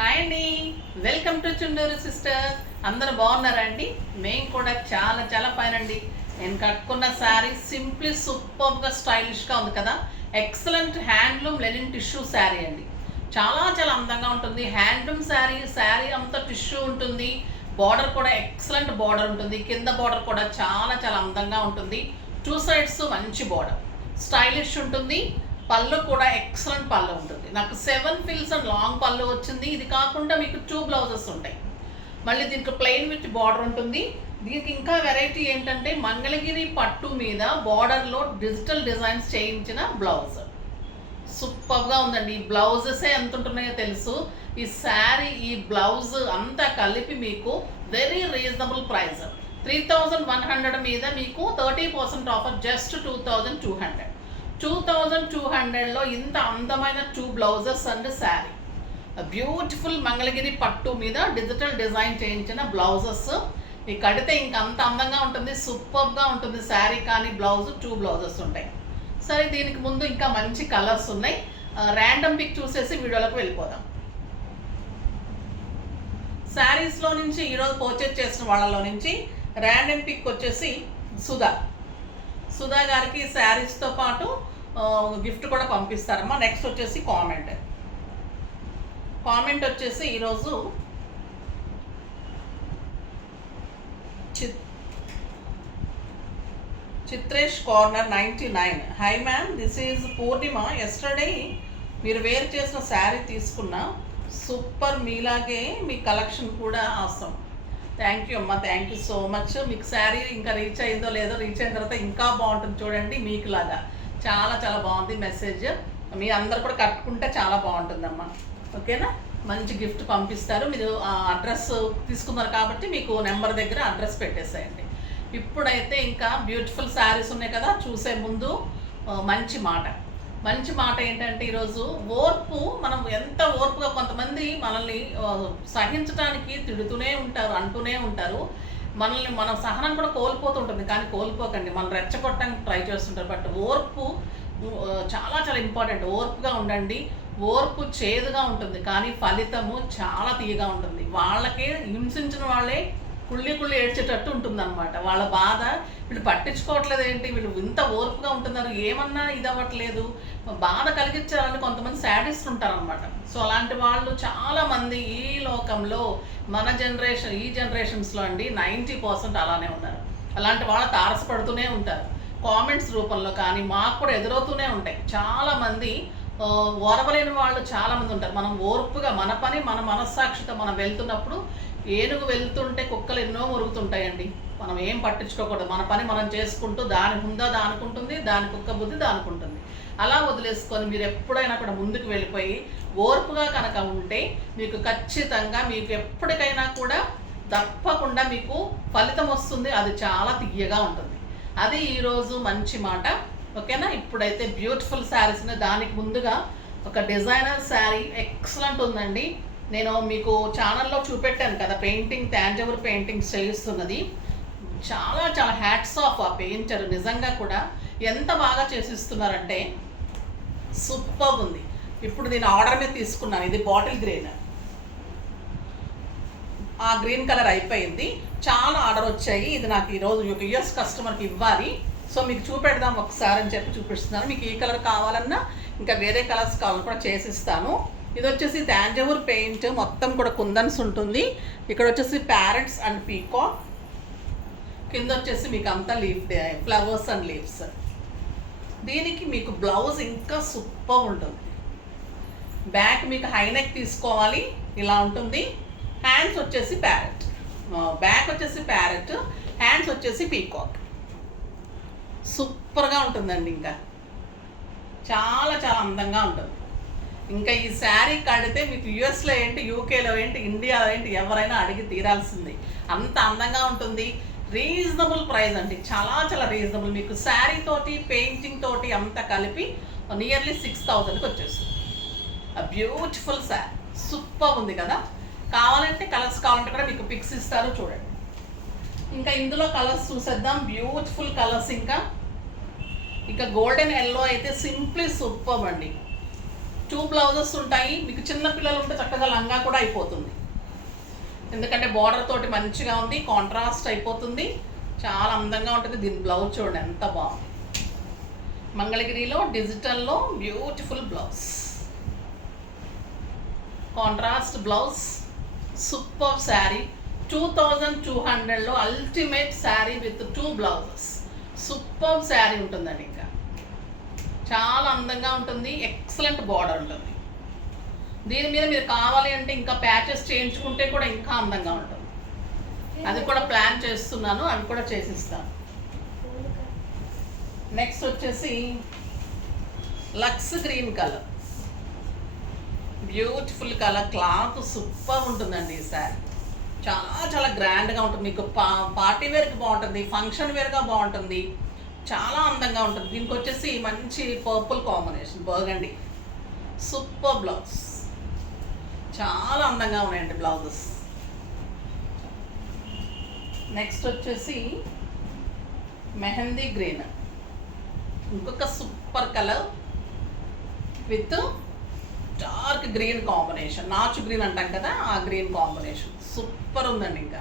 Hi అండి, welcome to Chunduru sister. అందరూ బాగున్నారా అండి? మేము కూడా చాలా చాలా ఫైన్ అండి. నేను కట్టుకున్న శారీ సింప్లీ సూపర్గా స్టైలిష్గా ఉంది కదా. Excellent handloom linen tissue sari అండి. చాలా చాలా అందంగా ఉంటుంది. హ్యాండ్లూమ్ శారీ అంతా టిష్యూ ఉంటుంది. బార్డర్ కూడా ఎక్సలెంట్ బార్డర్ ఉంటుంది. కింద బార్డర్ కూడా చాలా చాలా అందంగా ఉంటుంది. టూ సైడ్స్ మంచి బార్డర్, స్టైలిష్ ఉంటుంది. పళ్ళు కూడా ఎక్సలెంట్ పళ్ళు ఉంటుంది. నాకు 7 ఫిల్స్ అండ్ లాంగ్ పళ్ళు వచ్చింది. ఇది కాకుండా మీకు 2 బ్లౌజెస్ ఉంటాయి. మళ్ళీ దీంట్లో ప్లెయిన్ విత్ బార్డర్ ఉంటుంది. దీనికి ఇంకా వెరైటీ ఏంటంటే మంగళగిరి పట్టు మీద బార్డర్లో డిజిటల్ డిజైన్స్ చేయించిన బ్లౌజ్. సూపర్గా ఉందండి. ఈ బ్లౌజెసే ఎంత ఉంటున్నాయో తెలుసు. ఈ శారీ, ఈ బ్లౌజ్ అంతా కలిపి మీకు వెరీ రీజనబుల్ ప్రైస్. 3100 మీద మీకు 30% ఆఫర్, జస్ట్ 2200. 2200లో ఇంత అందమైన 2 blouses and sari. Beautiful Mangalagiri పట్టు మీద డిజిటల్ డిజైన్ చేయించిన బ్లౌజెస్. ఈ కడితే ఇంకా అంత అందంగా ఉంటుంది, సూపర్గా ఉంటుంది శారీ. కానీ బ్లౌజ్ 2 బ్లౌజెస్ ఉంటాయి. సరే, దీనికి ముందు ఇంకా మంచి కలర్స్ ఉన్నాయి. ర్యాండమ్ పిక్ చూసేసి వీడియోలోకి వెళ్ళిపోదాం. శారీస్లో నుంచి ఈరోజు పర్చేజ్ చేసిన వాళ్ళలో నుంచి ర్యాండమ్ పిక్ వచ్చేసి సుధా గారికి శారీస్తో పాటు గిఫ్ట్ కూడా పంపిస్తారమ్మా. నెక్స్ట్ వచ్చేసి కామెంట్ వచ్చేసి ఈరోజు Chitresh corner 99. Hi ma'am, this is Purnima. Yesterday మీరు వేర్ చేసిన శారీ తీసుకున్నా, సూపర్. మీలాగే మీ కలెక్షన్ కూడా అవసరం. థ్యాంక్ యూ అమ్మా, థ్యాంక్ యూ సో మచ్. మీకు శారీ ఇంకా రీచ్ అయిందో లేదో, రీచ్ అయిన తర్వాత ఇంకా బాగుంటుంది చూడండి. మీకు లాగా చాలా చాలా బాగుంది మెసేజ్. మీ అందరు కూడా కట్టుకుంటే చాలా బాగుంటుందమ్మా. ఓకేనా? మంచి గిఫ్ట్ పంపిస్తారు. మీరు అడ్రస్ తీసుకున్నారు కాబట్టి మీకు నెంబర్ దగ్గర అడ్రస్ పెట్టేసేయండి. ఇప్పుడైతే ఇంకా బ్యూటిఫుల్ శారీస్ ఉన్నాయి కదా. చూసే ముందు మంచి మాట ఏంటంటే ఈరోజు ఓర్పు. మనం ఎంత ఓర్పుగా, కొంతమంది మనల్ని సహించడానికి తిడుతూనే ఉంటారు, అంటూనే ఉంటారు. మన సహనం కూడా కోల్పోతుంటుంది. కానీ కోల్పోకండి, మనం రెచ్చగొట్టడానికి ట్రై చేస్తుంటారు. బట్ ఓర్పు చాలా చాలా ఇంపార్టెంట్. ఓర్పుగా ఉండండి. ఓర్పు చేదుగా ఉంటుంది, కానీ ఫలితము చాలా తీయగా ఉంటుంది. వాళ్ళకే హింసించిన వాళ్ళే కుళ్ళి ఏడ్చేటట్టు ఉంటుందన్నమాట. వాళ్ళ బాధ వీళ్ళు పట్టించుకోవట్లేదు ఏంటి, వీళ్ళు ఇంత ఓర్పుగా ఉంటున్నారు, ఏమన్నా ఇది అవ్వట్లేదు, బాధ కలిగించాలని కొంతమంది శాడిస్ట్ ఉంటారనమాట. సో అలాంటి వాళ్ళు చాలామంది ఈ లోకంలో ఈ జనరేషన్స్లో అండి 90% అలానే ఉన్నారు. అలాంటి వాళ్ళు తారసపడుతూనే ఉంటారు. కామెంట్స్ రూపంలో కానీ మాకు కూడా ఎదురవుతూనే ఉంటాయి. చాలామంది ఓర్వలేని వాళ్ళు చాలామంది ఉంటారు. మనం ఓర్పుగా మన పని, మన మనస్సాక్షితో మనం వెళ్తున్నప్పుడు, ఏనుగు వెళ్తుంటే కుక్కలు ఎన్నో మురుగుతుంటాయండి. మనం ఏం పట్టించుకోకూడదు. మన పని మనం చేసుకుంటూ, దాని హుందా దానుకుంటుంది, దాని కుక్క బుద్ధి దానుకుంటుంది. అలా వదిలేసుకొని మీరు ఎప్పుడైనా కూడా ముందుకు వెళ్ళిపోయి ఓర్పుగా కనుక ఉంటే మీకు ఖచ్చితంగా, మీకు ఎప్పటికైనా కూడా తప్పకుండా మీకు ఫలితం వస్తుంది. అది చాలా తియ్యగా ఉంటుంది. అది ఈరోజు మంచి మాట. ఓకేనా? ఇప్పుడైతే బ్యూటిఫుల్ శారీస్ని, దానికి ముందుగా ఒక డిజైనర్ శారీ ఎక్సలెంట్ ఉందండి. నేను మీకు ఛానల్లో చూపెట్టాను కదా, తాంజావూర్ పెయింటింగ్స్ చేయిస్తున్నది. చాలా చాలా హ్యాట్స్ ఆఫ్ ఆ పెయింటర్. నిజంగా కూడా ఎంత బాగా చేసిస్తున్నారంటే సూపర్ ఉంది. ఇప్పుడు నేను ఆర్డర్ మీద తీసుకున్నాను. ఇది బాటిల్ గ్రీన్. ఆ గ్రీన్ కలర్ అయిపోయింది. చాలా ఆర్డర్ వచ్చాయి. ఇది నాకు ఈరోజు యూఎస్ కస్టమర్కి ఇవ్వాలి. సో మీకు చూపెడదాం ఒకసారి అని చెప్పి చూపిస్తున్నాను. మీకు ఈ కలర్ కావాలన్నా, ఇంకా వేరే కలర్స్ కావాలన్నా కూడా చేసిస్తాను. ఇది వచ్చేసి తాంజావూర్ పెయింట్, మొత్తం కూడా కుందన్స్ ఉంటుంది. ఇక్కడ వచ్చేసి ప్యారెట్స్ అండ్ పీకాక్, కింద వచ్చేసి మీకు అంతా ఫ్లవర్స్ అండ్ లీవ్స్. దీనికి మీకు బ్లౌజ్ ఇంకా సూపర్ ఉంటుంది. బ్యాక్ మీకు హైనెక్ తీసుకోవాలి, ఇలా ఉంటుంది. హ్యాండ్స్ వచ్చేసి ప్యారెట్, బ్యాక్ వచ్చేసి ప్యారెట్, హ్యాండ్స్ వచ్చేసి పీకాక్. సూపర్గా ఉంటుందండి. ఇంకా చాలా చాలా అందంగా ఉంటుంది. ఇంకా ఈ శారీ కడితే మీకు యుఎస్లో ఏంటి, యూకేలో ఏంటి, ఇండియాలో ఏంటి, ఎవరైనా అడిగి తీరాల్సింది. అంత అందంగా ఉంటుంది. రీజనబుల్ ప్రైస్ అండి, చాలా చాలా రీజనబుల్. మీకు శారీ తోటి, పెయింటింగ్ తోటి అంతా కలిపి నియర్లీ 6000కి వచ్చేస్తుంది. బ్యూటిఫుల్ శారీ, సూపర్ ఉంది కదా. కావాలంటే కలర్స్ కావాలంటే కూడా మీకు పిక్స్ ఇస్తారు, చూడండి. ఇంకా ఇందులో కలర్స్ చూసేద్దాం. Beautiful colours. ఇంకా గోల్డెన్ ఎల్లో అయితే సింప్లీ సూపర్ అండి. 2 బ్లౌజెస్ ఉంటాయి. మీకు చిన్న పిల్లలు ఉంటే చక్కగా లంగా కూడా అయిపోతుంది, ఎందుకంటే బార్డర్ తోటి మంచిగా ఉంది, కాంట్రాస్ట్ అయిపోతుంది, చాలా అందంగా ఉంటుంది. దీని బ్లౌజ్ చూడండి ఎంత బాగుంది, మంగళగిరిలో డిజిటల్లో beautiful blouse, contrast blouse, super sari. 2200లో ultimate sari with 2 blouses. Super sari ఉంటుందండి, ఇంకా చాలా అందంగా ఉంటుంది, ఎక్సలెంట్ బార్డర్ ఉంటుంది. దీని మీద మీరు కావాలి అంటే ఇంకా ప్యాచెస్ చేయించుకుంటే కూడా ఇంకా అందంగా ఉంటుంది. అది కూడా ప్లాన్ చేస్తున్నాను, అవి కూడా చేసిస్తాను. నెక్స్ట్ వచ్చేసి lux green colour, beautiful colour, cloth super ఉంటుందండి. ఈ శారీ చాలా చాలా గ్రాండ్గా ఉంటుంది, మీకు పార్టీ వేర్కి బాగుంటుంది, ఫంక్షన్ వేర్గా బాగుంటుంది, చాలా అందంగా ఉంటుంది. దీనికి వచ్చేసి మంచి purple combination, burgundy, super blouse, చాలా అందంగా ఉన్నాయండి బ్లౌజెస్. నెక్స్ట్ వచ్చేసి మెహందీ గ్రీన్, ఇంకొక super colour with dark green combination, నాచు గ్రీన్ అంటాం కదా, ఆ గ్రీన్ కాంబినేషన్ సూపర్ ఉందండి. ఇంకా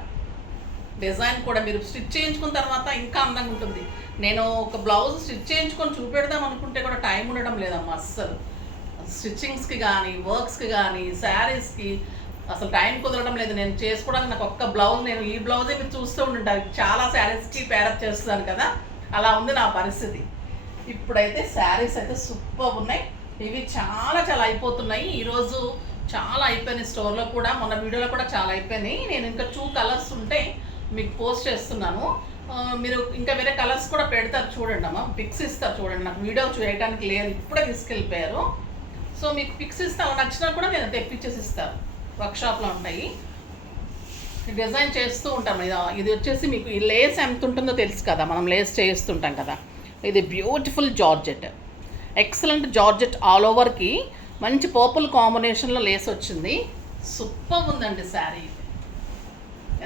డిజైన్ కూడా మీరు స్టిచ్ చేయించుకున్న తర్వాత ఇంకా అందంగా ఉంటుంది. నేను ఒక బ్లౌజ్ స్టిచ్ చేయించుకొని చూపెడదాం అనుకుంటే కూడా టైం ఉండడం లేదమ్మా అస్సలు. స్టిచ్చింగ్స్కి కానీ, వర్క్స్కి కానీ, శారీస్కి అసలు టైం కుదరడం లేదు. నేను చేసుకోవడానికి నాకు ఒక్క బ్లౌజ్, నేను ఈ బ్లౌజే మీరు చూస్తూ ఉంటుంటారు, చాలా శారీస్కి పేరప్ చేస్తున్నాను కదా, అలా ఉంది నా పరిస్థితి. ఇప్పుడైతే శారీస్ అయితే సూపర్ ఉన్నాయి, ఇవి చాలా చాలా అయిపోతున్నాయి. ఈరోజు చాలా అయిపోయినాయి స్టోర్లో కూడా, మొన్న వీడియోలో కూడా చాలా అయిపోయినాయి. నేను ఇంకా 2 కలర్స్ ఉంటే మీకు పోస్ట్ చేస్తున్నాను, మీరు ఇంకా వేరే కలర్స్ కూడా పెడతారు చూడండి అమ్మా, పిక్స్ ఇస్తారు చూడండి. నాకు వీడియో చేయడానికి లేదు, ఇప్పుడే తీసుకెళ్ళిపోయారు. సో మీకు పిక్స్ ఇస్తాను, నచ్చినా కూడా నేను తెప్పించేసి ఇస్తాను, వర్క్షాప్లో ఉంటాయి. డిజైన్ చేస్తూ ఉంటాం. ఇది వచ్చేసి మీకు ఈ లేస్ ఎంత ఉంటుందో తెలుసు కదా, మనం లేస్ చేస్తుంటాం కదా. ఇది beautiful georgette, excellent georgette, all ఓవర్కి మంచి పర్పుల్ కాంబినేషన్లో లేస్ వచ్చింది, సూపర్ ఉందండి శారీ.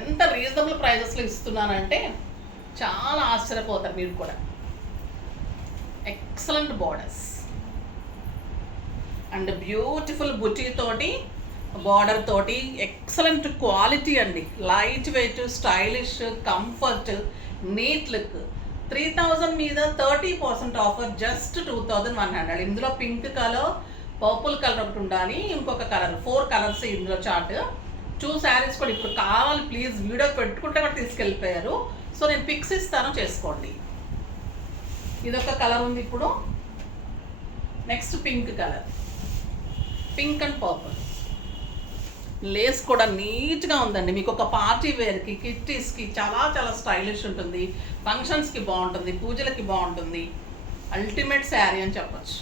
ఎంత రీజనబుల్ ప్రైజెస్లో ఇస్తున్నానంటే చాలా ఆశ్చర్యపోతారు మీరు కూడా. ఎక్సలెంట్ బార్డర్స్ అండ్ బ్యూటిఫుల్ బుటీ తోటి, బార్డర్ తోటి, ఎక్సలెంట్ క్వాలిటీ అండి, light weight, stylish, comfort, neat look. 3000 మీద 30% ఆఫర్, జస్ట్ 2100. ఇందులో పింక్ కలర్, పర్పుల్ కలర్ ఒకటి ఉండాలి, ఇంకొక కలర్, 4 కలర్స్ ఇందులో చార్ట్. 2 శారీస్ కూడా ఇప్పుడు కావాలి, ప్లీజ్ వీడియో పెట్టుకుంటే కూడా తీసుకెళ్ళిపోయారు. సో నేను పిక్స్ ఇస్తాను, చేసుకోండి. ఇదొక కలర్ ఉంది ఇప్పుడు. Next pink colour, pink and purple, lace కూడా నీట్గా ఉందండి. మీకు ఒక పార్టీ వేర్కి, కిట్టీస్కి చాలా చాలా స్టైలిష్ ఉంటుంది, ఫంక్షన్స్కి బాగుంటుంది, పూజలకి బాగుంటుంది, అల్టిమేట్ శారీ అని చెప్పచ్చు.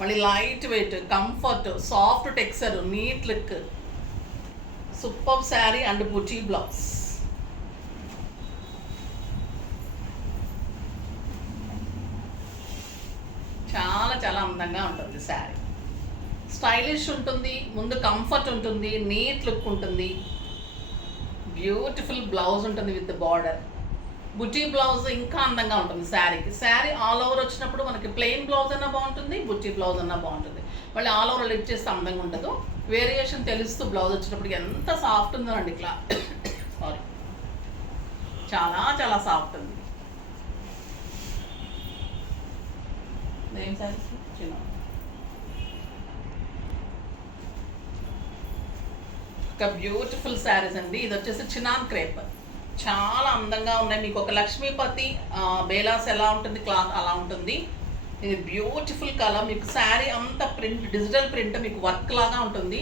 మళ్ళీ light weight, comfort, soft texture, neat look, super sari and బుటీ బ్లౌజ్. చాలా చాలా అందంగా ఉంటుంది శారీ, స్టైలిష్ ఉంటుంది, ముందు కంఫర్ట్ ఉంటుంది, నీట్ లుక్ ఉంటుంది, బ్యూటిఫుల్ బ్లౌజ్ ఉంటుంది విత్ బార్డర్. బుటీ బ్లౌజ్ ఇంకా అందంగా ఉంటుంది శారీకి. శారీ ఆల్ ఓవర్ వచ్చినప్పుడు మనకి ప్లెయిన్ బ్లౌజ్ అన్నా బాగుంటుంది, బుటీ బ్లౌజ్ అన్నా బాగుంటుంది. మళ్ళీ ఆల్ ఓవర్ లిఫ్ట్ చేస్తే అందంగా ఉండదు, వేరియేషన్ తెలుస్తూ బ్లౌజ్ వచ్చినప్పుడు ఎంత సాఫ్ట్ ఉందో అండి, ఇట్లా సారీ, చాలా చాలా సాఫ్ట్ ఉంది. ఏం శారీస్ చిన్న ఒక బ్యూటిఫుల్ శారీస్ అండి. ఇది వచ్చేసి చినాన్ క్రేప్, చాలా అందంగా ఉన్నాయి. మీకు ఒక లక్ష్మీపతి బేలాస్ ఎలా ఉంటుంది క్లాత్ అలా ఉంటుంది. ఇది బ్యూటిఫుల్ కలర్, మీకు శారీ అంతా ప్రింట్, డిజిటల్ ప్రింట్, మీకు వర్క్ లాగా ఉంటుంది.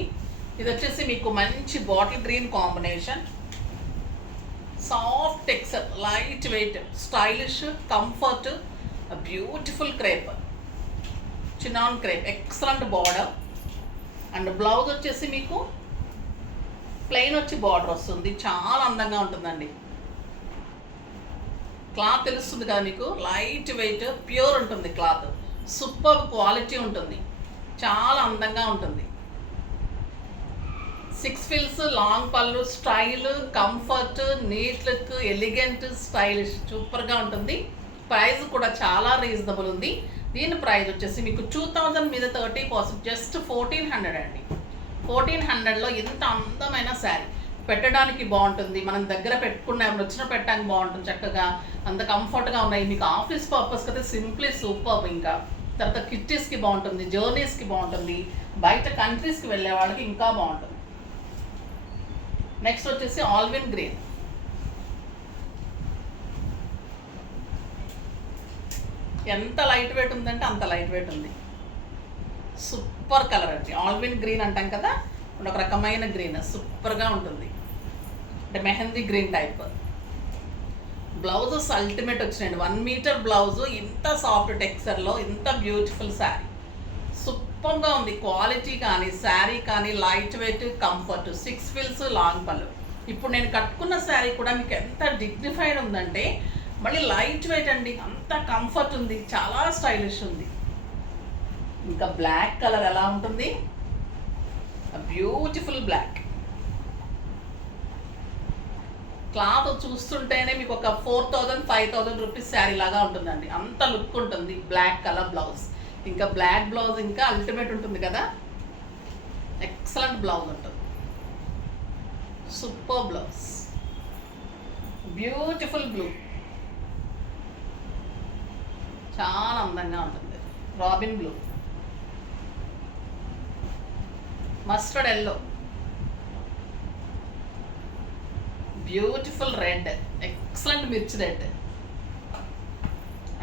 ఇది వచ్చేసి మీకు మంచి bottle green combination, soft texture, light weight, stylish, comfort, beautiful crepe, chinon crepe, excellent border. And blouse వచ్చేసి మీకు ప్లెయిన్ వచ్చి బార్డర్ వస్తుంది, చాలా అందంగా ఉంటుందండి. క్లాత్ తెలుస్తుంది కదా మీకు, లైట్ వెయిట్, ప్యూర్ ఉంటుంది క్లాత్, సూపర్ క్వాలిటీ ఉంటుంది, చాలా అందంగా ఉంటుంది. 6 ఫిల్స్, లాంగ్ పళ్ళు, style, comfort, neat look, elegant, stylish, సూపర్గా ఉంటుంది. ప్రైస్ కూడా చాలా రీజనబుల్ ఉంది, దీని ప్రైస్ వచ్చేసి మీకు 2000 మీద 30%, జస్ట్ 1400 అండి. 1400లో ఇంత అందమైన శారీ పెట్టడానికి బాగుంటుంది. మనం దగ్గర పెట్టుకున్న ఎవరు వచ్చినా పెట్టడానికి బాగుంటుంది. చక్కగా అంత కంఫర్ట్గా ఉన్నాయి. మీకు ఆఫీస్ పర్పస్కి అయితే సింప్లీ సూపర్. ఇంకా తర్వాత కిట్టీస్కి బాగుంటుంది, జర్నీస్కి బాగుంటుంది, బయట కంట్రీస్కి వెళ్ళే వాళ్ళకి ఇంకా బాగుంటుంది. నెక్స్ట్ వచ్చేసి ఆల్విన్ గ్రీన్. ఎంత లైట్ వెయిట్ ఉందంటే అంత లైట్ వెయిట్ ఉంది. సూపర్ కలర్ అండి. ఆల్విన్ గ్రీన్ అంటాం కదా, ఒక రకమైన గ్రీన్ సూపర్గా ఉంటుంది. అంటే mehndi green type. Blouses ultimate వచ్చినాయండి. 1 మీటర్ బ్లౌజు, ఇంత సాఫ్ట్ టెక్స్చర్లో ఇంత బ్యూటిఫుల్ శారీ. సూపర్గా ఉంది. క్వాలిటీ కానీ శారీ కానీ లైట్ వెయిట్, కంఫర్ట్, 6 ఫిల్స్, లాంగ్ పళ్ళు. ఇప్పుడు నేను కట్టుకున్న శారీ కూడా మీకు ఎంత డిగ్నిఫైడ్ ఉందంటే మళ్ళీ లైట్ వెయిట్ అండి, అంత కంఫర్ట్ ఉంది, చాలా స్టైలిష్ ఉంది. ఇంకా బ్లాక్ కలర్ ఎలా ఉంటుంది, బ్యూటిఫుల్ బ్లాక్. క్లాత్ చూస్తుంటేనే మీకు ఒక 4000-5000 రూపీస్ శారీ లాగా ఉంటుందండి. అంత లుక్ ఉంటుంది. బ్లాక్ కలర్ బ్లౌజ్, ఇంకా బ్లాక్ బ్లౌజ్ ఇంకా అల్టిమేట్ ఉంటుంది కదా. ఎక్సలెంట్ బ్లౌజ్ ఉంటుంది. సూపర్ బ్లౌజ్, బ్యూటిఫుల్ బ్లూ, చాలా అందంగా ఉంటుంది. Robin blue, mustard yellow, beautiful red, excellent మిర్చి రెడ్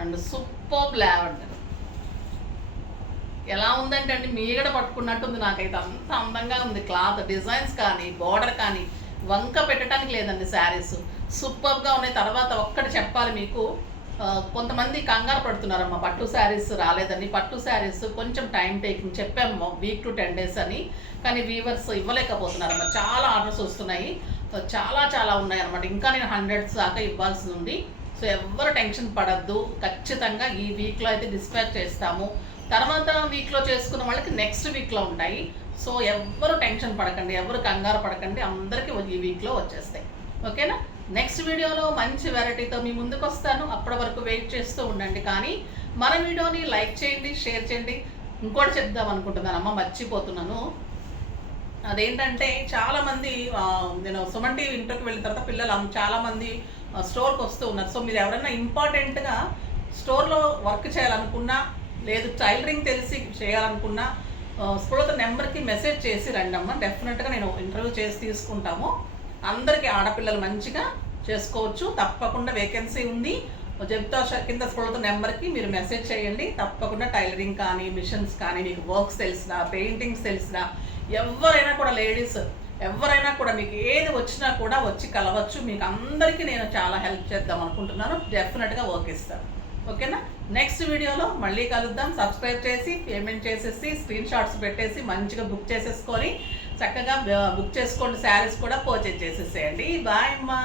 అండ్ సూపర్ లావెండర్. ఎలా ఉందంటే అండి మీగడ పట్టుకున్నట్టుంది. నాకైతే అంత అందంగా ఉంది. క్లాత్ డిజైన్స్ కానీ బార్డర్ కానీ వంక పెట్టడానికి లేదండి. శారీస్ సూపర్గా ఉన్నాయి. తర్వాత ఒక్కటి చెప్పాలి మీకు, కొంతమంది కంగారు పడుతున్నారమ్మా పట్టు శారీస్ రాలేదని. పట్టు శారీస్ కొంచెం టైం టేకింగ్ చెప్పాము, వీక్ టు 10 days అని. కానీ వీవర్స్ ఇవ్వలేకపోతున్నారమ్మా. చాలా ఆర్డర్స్ వస్తున్నాయి, చాలా ఉన్నాయి అనమాట. ఇంకా నేను 100s దాకా ఇవ్వాల్సి ఉంది. సో ఎవ్వరు టెన్షన్ పడద్దు. ఖచ్చితంగా ఈ వీక్లో అయితే డిస్పాచ్ చేస్తాము. తర్వాత వీక్లో చేసుకున్న వాళ్ళకి నెక్స్ట్ వీక్లో ఉంటాయి. సో ఎవ్వరు టెన్షన్ పడకండి, ఎవరు కంగారు పడకండి. అందరికీ ఈ వీక్లో వచ్చేస్తాయి. ఓకేనా. నెక్స్ట్ వీడియోలో మంచి వెరైటీతో మీ ముందుకు వస్తాను. అప్పటి వరకు వెయిట్ చేస్తూ ఉండండి. కానీ మన వీడియోని లైక్ చేయండి, షేర్ చేయండి. ఇంకోటి చెప్దాం అనుకుంటున్నానమ్మా, మర్చిపోతున్నాను. అదేంటంటే చాలామంది నేను సుమన్ టీవీ ఇంటర్కి వెళ్ళిన తర్వాత పిల్లలు చాలామంది స్టోర్కి వస్తూ ఉన్నారు. సో మీరు ఎవరైనా ఇంపార్టెంట్గా స్టోర్లో వర్క్ చేయాలనుకున్నా, లేదు టైలరింగ్ తెలిసి చేయాలనుకున్నా, స్కూల్ నెంబర్కి మెసేజ్ చేసి రండమ్మా. డెఫినెట్గా నేను ఇంటర్వ్యూ చేసి తీసుకుంటాము. అందరికీ ఆడపిల్లలు మంచిగా చేసుకోవచ్చు. తప్పకుండా వేకెన్సీ ఉంది. చెప్తా కింద స్కూల్ నెంబర్కి మీరు మెసేజ్ చేయండి. తప్పకుండా టైలరింగ్ కానీ, మిషన్స్ కానీ, మీకు వర్క్స్ తెలిసినా, పెయింటింగ్స్ తెలిసినా, ఎవరైనా కూడా లేడీస్ ఎవరైనా కూడా మీకు ఏది వచ్చినా కూడా వచ్చి కలవచ్చు. మీకు అందరికీ నేను చాలా హెల్ప్ చేద్దాం అనుకుంటున్నాను. డెఫినెట్గా వర్క్ ఇస్తాను. ఓకేనా. నెక్స్ట్ వీడియోలో మళ్ళీ కలుద్దాం. సబ్స్క్రైబ్ చేసి పేమెంట్ చేసేసి స్క్రీన్ షాట్స్ పెట్టేసి మంచిగా బుక్ చేసేసుకొని చక్కగా బుక్ చేసుకోండి. శారీస్ కూడా పర్చేజ్ చేసేసేయండి. బాయ్ అమ్మా.